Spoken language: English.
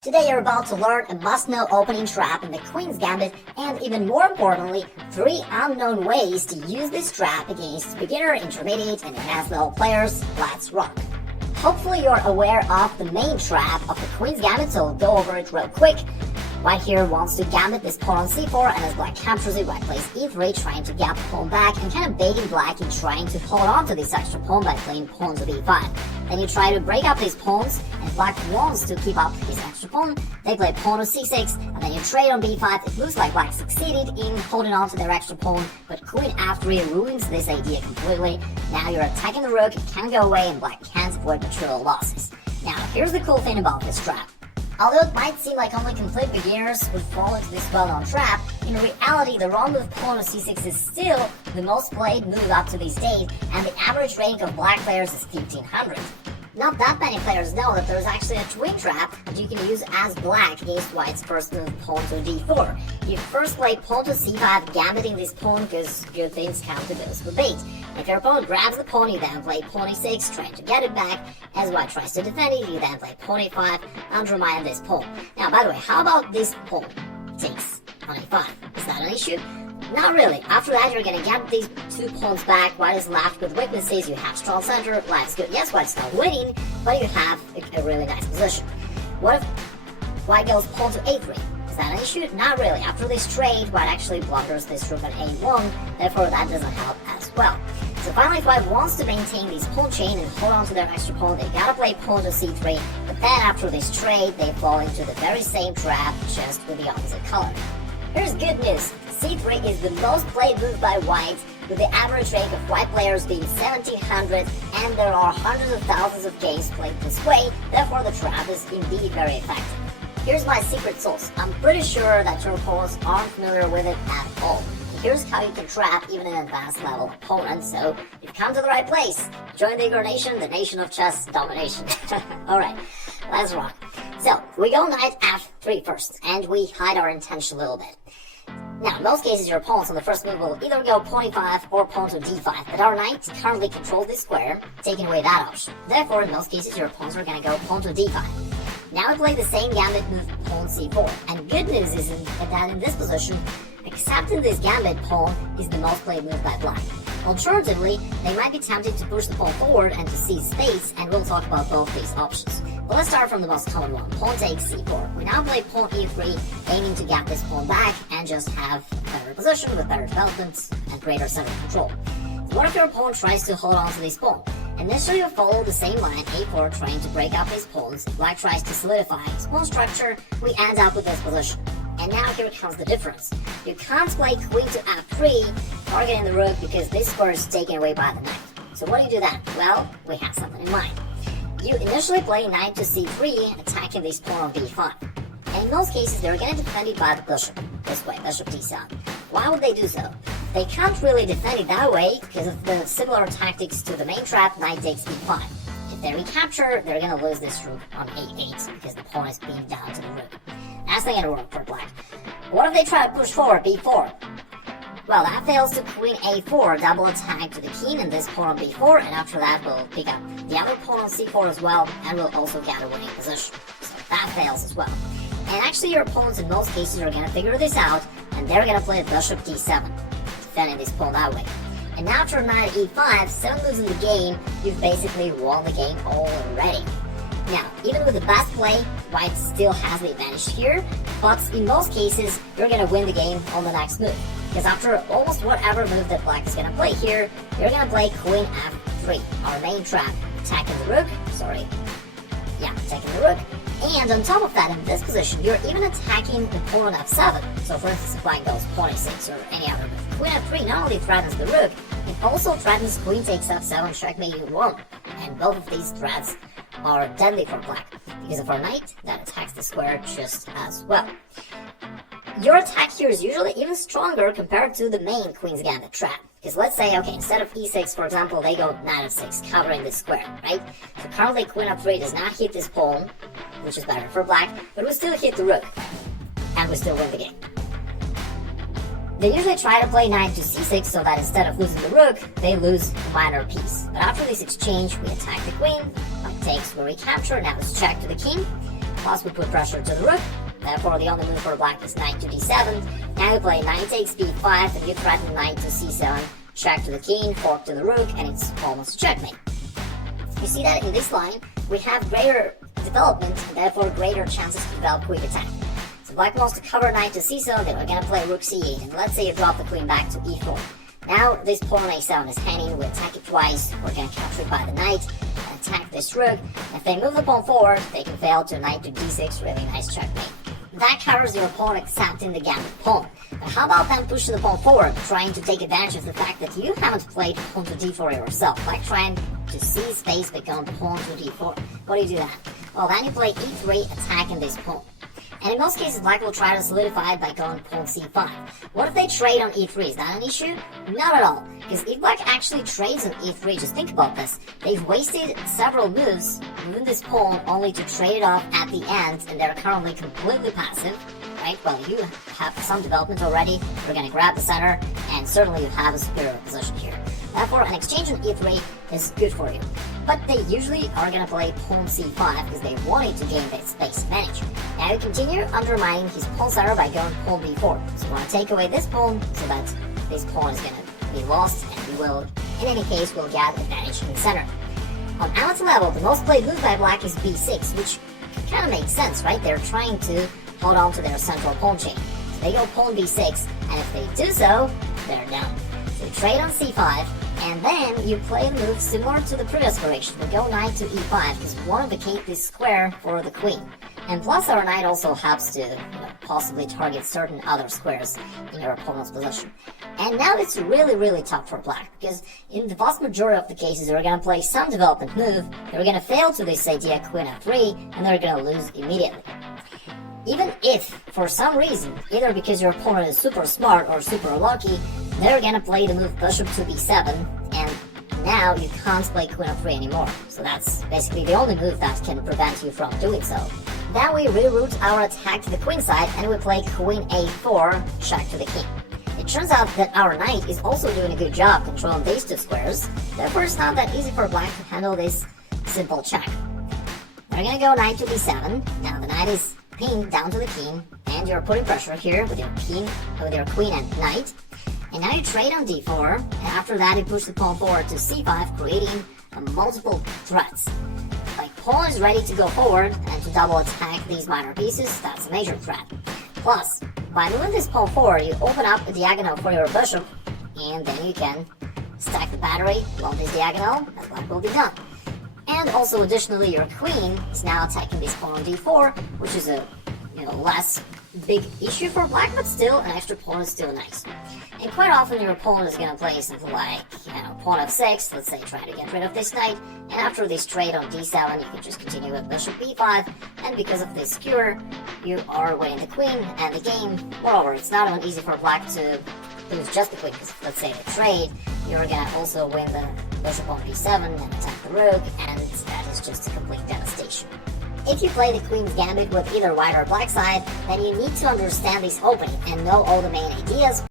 Today you're about to learn a must-know opening trap in the Queen's Gambit, and even more importantly, 3 unknown ways to use this trap against beginner, intermediate, and advanced level players. Let's rock! Hopefully you're aware of the main trap of the Queen's Gambit, so we'll go over it real quick. White here wants to gambit this pawn on c4, and as Black captures it, White plays e3, trying to gap the pawn back and kind of baiting Black in trying to hold on to this extra pawn by playing pawn to b5. Then you try to break up these pawns, and Black wants to keep up his extra pawn. They play pawn to c6, and then you trade on b5. It looks like Black succeeded in holding on to their extra pawn, but Queen f3 ruins this idea completely. Now you're attacking the rook, it can't go away, and Black can't avoid material losses. Now, here's the cool thing about this trap. Although it might seem like only complete beginners would fall into this well-known trap, in reality the wrong move pawn to c6 is still the most played move up to this date, and the average rank of Black players is 1500. Not that many players know that there's actually a twin trap that you can use as Black against White's first move pawn to d4. You first play pawn to c5, gambiting this pawn because good things come to those who bait. If your opponent grabs the pawn, you then play pawn e6, trying to get it back. As White tries to defend it, you then play pawn e5, undermine this pawn. Now, by the way, how about this pawn takes on e5? Is that an issue? Not really. After that, you're gonna get these 2 pawns back. White is left with weaknesses. You have strong center. Black's good. Yes, White's not winning, but you have a really nice position. What if White goes pawn to a3? Is that an issue? Not really. After this trade, White actually blunders this rook at a1. Therefore, that doesn't help as well. So finally, if White wants to maintain this pawn chain and hold on to their extra pawn, they gotta play pawn to c3. But then after this trade, they fall into the very same trap, just with the opposite color. Here's good news. c3 is the most played move by White, with the average rank of White players being 1700, and there are hundreds of thousands of games played this way. Therefore, the trap is indeed very effective. Here's my secret sauce. I'm pretty sure that your opponents aren't familiar with it at all. Here's how you can trap even an advanced level opponent, so you've come to the right place. Join the Igor Nation, the nation of chess domination. Alright, let's rock. So, we go knight f3 first, and we hide our intention a little bit. Now, in most cases, your opponents on the first move will either go pawn e5 or pawn to d5, but our knight currently controls this square, taking away that option. Therefore, in most cases, your opponents are going to go pawn to d5. Now we play the same gambit move, pawn c4, and good news is that in this position, accepting this gambit pawn is the most played move by Black. Alternatively, they might be tempted to push the pawn forward and to seize space, and we'll talk about both these options. But let's start from the most common one, pawn takes c4. We now play pawn e3, aiming to gap this pawn back and just have a better position with better development and greater center control. So what if your opponent tries to hold on to this pawn? Initially, you follow the same line, a4, trying to break up his pawns. Black tries to solidify his pawn structure. We end up with this position. And now here comes the difference. You can't play queen to f3, targeting the rook, because this square is taken away by the knight. So what do you do then? Well, we have something in mind. You initially play knight to c3, attacking this pawn on b5. And in most cases, they're getting defended by the bishop. This way, bishop d7. Why would they do so? They can't really defend it that way because of the similar tactics to the main trap, knight takes b5. If they recapture, they're going to lose this rook on a8 because the pawn is being down to the rook. That's not going to work for Black. What if they try to push forward b4? Well, that fails to queen a4, double attack to the king and this pawn on b4, and after that we'll pick up the other pawn on c4 as well, and we'll also get a winning position. So that fails as well. And actually your opponents in most cases are going to figure this out, and they're going to play bishop d7, defending this pawn that way. And now after knight e5, 7 moves in the game, you've basically won the game already. Now, even with the best play, White still has the advantage here, but in most cases, you're going to win the game on the next move. Because after almost whatever move that Black is going to play here, you're going to play queen f3, our main trap, attacking the rook, attacking the rook. And on top of that, in this position, you're even attacking the pawn on f7. So for instance, if Black goes pawn e6 or any other move, queen f3 not only threatens the rook, it also threatens queen takes f7, checkmating 1. And both of these threats are deadly for Black, because of our knight that attacks the square just as well. Your attack here is usually even stronger compared to the main Queen's Gambit trap. Because let's say, okay, instead of e6, for example, they go knight f6, covering this square, right? So currently queen f3 does not hit this pawn, which is better for Black, but we still hit the rook, and we still win the game. They usually try to play knight to c6 so that instead of losing the rook, they lose a minor piece. But after this exchange, we attack the queen, knight takes, we recapture, now it's check to the king. Plus we put pressure to the rook. Therefore, the only move for black is knight to d7. Now you play knight takes b5, and you threaten knight to c7, check to the king, fork to the rook, and it's almost a checkmate. You see that in this line, we have greater development, and therefore greater chances to develop quick attack. So black wants to cover knight to c7, then we're gonna play rook c8, and let's say you drop the queen back to e4. Now this pawn on a7 is hanging, we attack it twice, we're gonna capture it by the knight, and attack this rook. If they move the pawn forward, they can fail to knight to d6, really nice checkmate. That covers your opponent accepting the gambit pawn. But how about them pushing the pawn forward, trying to take advantage of the fact that you haven't played pawn to d4 yourself, like trying to seize space by going pawn to d4. What do you do then? Well, then you play e3, attacking this pawn. And in most cases, black will try to solidify it by going pawn c5. What if they trade on e3? Is that an issue? Not at all. Because if black actually trades on e3, just think about this. They've wasted several moves, moving this pawn only to trade it off at the end, and they're currently completely passive. Right? Well, you have some development already. We're going to grab the center, and certainly you have a superior position here. Therefore, an exchange on e3 is good for you. But they usually are going to play pawn c5 because they wanted to gain that space advantage. Now you continue undermining his pawn center by going pawn b4. So you want to take away this pawn so that this pawn is going to be lost, and you will, in any case, will get advantage in the center. On amateur level, the most played move by black is b6, which kind of makes sense, right? They're trying to hold on to their central pawn chain. So they go pawn b6, and if they do so, they're done. So you trade on c5, and then you play the move similar to the previous variation. We go knight to e5 because we want to vacate this square for the queen. And plus our knight also helps to possibly target certain other squares in your opponent's position. And now it's really tough for black, because in the vast majority of the cases they're going to play some development move, they're going to fail to this idea queen f3, and they're going to lose immediately. Even if, for some reason, either because your opponent is super smart or super lucky, they're gonna play the move bishop to b7, and now you can't play queen f3 anymore. So that's basically the only move that can prevent you from doing so. Then we reroute our attack to the queen side, and we play queen a4, check to the king. It turns out that our knight is also doing a good job controlling these two squares, therefore it's not that easy for black to handle this simple check. We're gonna go knight to b7, now the knight is pinned down to the king, and you're putting pressure here with your queen and knight. And now you trade on d4, and after that you push the pawn forward to c5, creating multiple threats. Like pawn is ready to go forward, and to double attack these minor pieces, that's a major threat. Plus, by moving this pawn forward, you open up a diagonal for your bishop, and then you can stack the battery along this diagonal, and black will be done. And also additionally, your queen is now attacking this pawn on d4, which is a less big issue for black, but still an extra pawn is still nice. And quite often your opponent is going to play something like pawn f6, let's say trying to get rid of this knight, and after this trade on d7 you can just continue with bishop b5, and because of this skewer you are winning the queen and the game. Moreover, it's not even easy for black to lose just the queen, because let's say the trade, you're going to also win the bishop on b7 and attack the rook, and that is just a complete devastation. If you play the Queen's Gambit with either white or black side, then you need to understand this opening and know all the main ideas